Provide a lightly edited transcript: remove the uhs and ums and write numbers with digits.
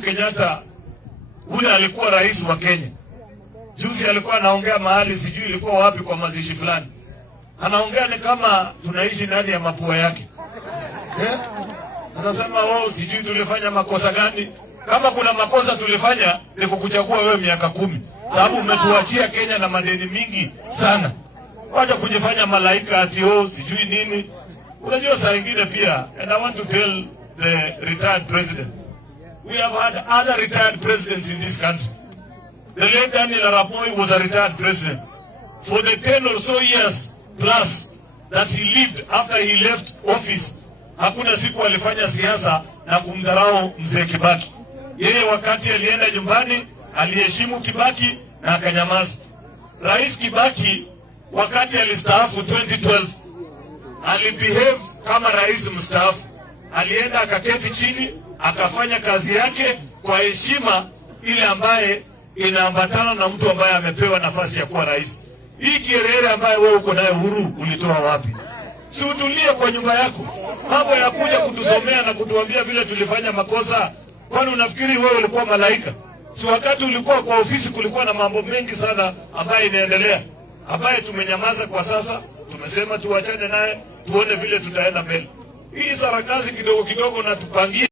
Uhuru Kenyatta ule alikuwa rais wa Kenya. Juzi alikuwa anaongea mahali sijui ilikuwa wapi kwa mazishi fulani. Anaongea ni kama tunaishi ndani ya mapua yake. Anasema wao sijui tulifanya makosa gani. Kama kuna makosa tulifanya ni kukuchagua wewe miaka 10. Sababu umetuachia Kenya na madeni mingi sana. Wacha kujifanya malaika ati sijui nini. Unajua saa nyingine pia, and I want to tell the retired president, we have had other retired presidents in this country. The late Daniel Arap Moi was a retired president. For the 10 or so years plus that he lived after he left office, hakuna siku alifanya siasa na kumdharau mzee Kibaki. Yeye wakati alienda nyumbani, aliheshimu Kibaki na akanyamaza. Rais Kibaki wakati alistaafu 2012, alibehave kama rais mstaafu. Alienda akaketi chini, akafanya kazi yake kwa heshima ile ambaye inaambatana na mtu ambaye amepewa nafasi ya kuwa rais. Hii kierere ambaye wewe uko naye Uhuru ulitoa wapi? Si utulie kwa nyumba yako. Mambo ya kuja kutusomea na kutuambia vile tulifanya makosa. Kwani unafikiri wewe ulikuwa malaika? Si wakati ulikuwa kwa ofisi kulikuwa na mambo mengi sana ambaye inaendelea, ambaye tumenyamaza kwa sasa. Tumesema tuachane naye, tuone vile tutaenda mbele. Hii sarakasi kidogo kidogo na tupangie